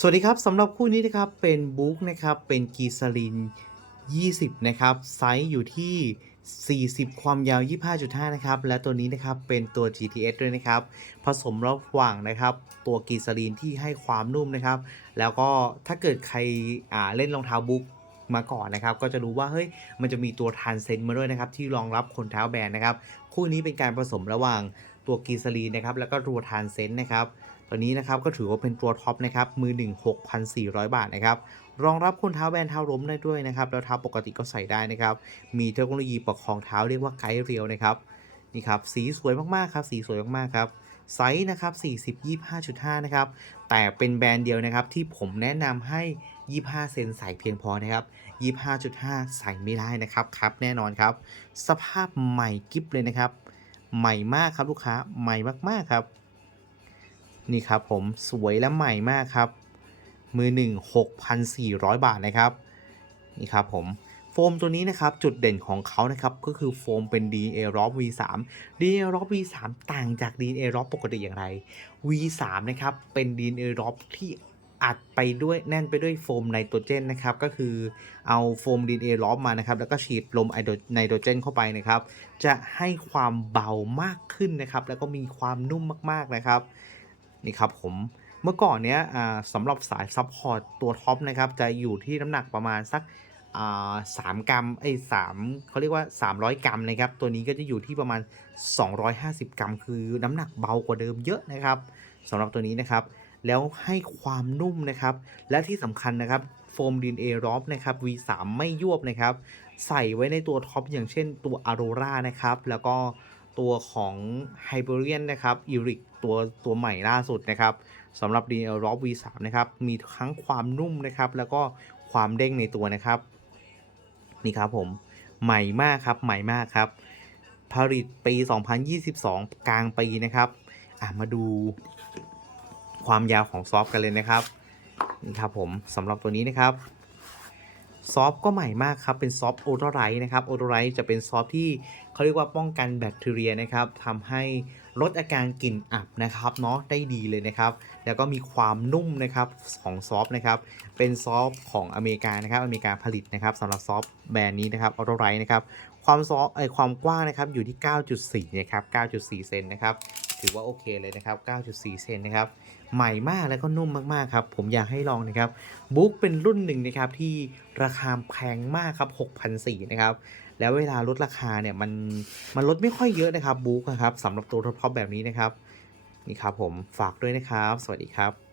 สวัสดีครับสำหรับคู่นี้นะครับเป็นบุ๊กนะครับเป็นกีซาลิน 20 นะครับไซส์อยู่ที่ 40 ความยาว 25.5 นะครับและตัวนี้นะครับเป็นตัว GTS ด้วยนะครับผสมระหว่างนะครับตัวกีซาลินที่ให้ความนุ่มนะครับแล้วก็ถ้าเกิดใครอ่าเล่นรองเท้าบุ๊กมาก่อนนะครับก็จะรู้ว่าเฮ้ยมันจะมีตัวทานเซนมาด้วยนะครับที่รองรับคนเท้าแบนนะครับคู่นี้เป็นการผสมระหว่างตัวกีซาลีนนะครับแล้วก็ตัวทานเซนนะครับ ตัวนี้นะครับก็ถือว่าเป็นตัวท็อปนะครับมือ 1 6,400 บาทนะครับรองรับคนเท้าแบนเท้าล้มได้ด้วยนะครับแล้วเท้าปกติก็ใส่ได้นะครับมีเทคโนโลยีประคองเท้าเรียกว่าไกด์เรียวนะครับนี่ครับสีสวยมากๆครับสีสวยมากๆครับไซส์นะครับ40 25.5 นะครับ แต่เป็นแบรนด์เดียวนะครับที่ผมแนะนำให้ 25 เซนใส่เพียงพอนะครับ 25.5 ใส่ไม่ได้นะครับครับแน่นอนครับ สภาพใหม่กิฟเลยนะครับ ใหม่มากครับลูกค้าใหม่มากๆครับ นี่ครับผมสวยและใหม่มากครับ มือ 1 6,400 บาทนะครับ นี่ครับผมโฟมตัวนี้นะครับจุดเด่นของเขานะครับก็คือโฟมเป็น DNA r o b V3 DNA r o b V3 ต่างจาก DNA r o b ปกติอย่างไร V3 นะครับเป็น DNA r o b ที่อัดไปด้วยแน่นไปด้วยโฟมไนโตรเจนนะครับก็คือเอาโฟม DNA r o b มานะครับแล้วก็ฉีดลมไนโตรเจนเข้าไปนะครับ จะให้ความเบามากขึ้นนะครับ แล้วก็มีความนุ่มมากๆนะครับ นี่ครับผมเมื่อก่อนเนี้ยอ่าสำหรับสายซัพพอร์ตตัวท็อปนะครับจะอยู่ที่น้ำหนักประมาณสักอ่าสามกรัมไอ้สามเขาเรียกว่า 300 กรัมนะครับ ตัวนี้ก็จะอยู่ที่ประมาณ 250 กรัม คือน้ำหนักเบากว่าเดิมเยอะนะครับสำหรับตัวนี้นะครับ แล้วให้ความนุ่มนะครับ และที่สำคัญนะครับโฟมดินเอรอบนะครับ V3 ไม่ยวบนะครับ ใส่ไว้ในตัวท็อปอย่างเช่นตัว Aurora นะครับ แล้วก็ ตัวของ Hyperion นะครับ e r i c ตัวตัวใหม่ล่าสุดนะครับสำหรับ d n r o b V3 นะครับมีทั้งความนุ่มนะครับแล้วก็ความเด้งในตัวนะครับนี่ครับผมใหม่มากครับใหม่มากครับ ผลิตปี 2022 กลางปีนะครับอะมาดูความยาวของซอฟกันเลยนะครับนี่ครับผมสำหรับตัวนี้นะครับ ซอฟก็ใหม่มากครับ เป็นซอฟโอโตไรต์นะครับโอโตไรต์จะเป็นซอฟที่เขาเรียกว่าป้องกันแบคทีเรียนะครับทำให้ลดอาการกลิ่นอับนะครับเนาะได้ดีเลยนะครับ แล้วก็มีความนุ่มนะครับของซอฟนะครับ เป็นซอฟของอเมริกานะครับ อเมริกาผลิตนะครับสำหรับซอฟแบรนด์นี้นะครับออโตไรต์นะครับ ความซอฟไอความกว้างนะครับอยู่ที่ 9.4 นะครับ 9.4 เซนนะครับ ถือว่าโอเคเลยนะครับ 9.4 เซนนะครับ ใหม่มากแล้วก็นุ่มมากๆครับ ผมอยากให้ลองนะครับ บุ๊กเป็นรุ่นหนึ่งนะครับที่ราคาแพงมากครับ 6,400 นะครับ แล้วเวลาลดราคาเนี่ยมันมันลดไม่ค่อยเยอะนะครับบุ๊กนะครับสำหรับตัวท็อปแบบนี้นะครับ นี่ครับผมฝากด้วยนะครับ สวัสดีครับ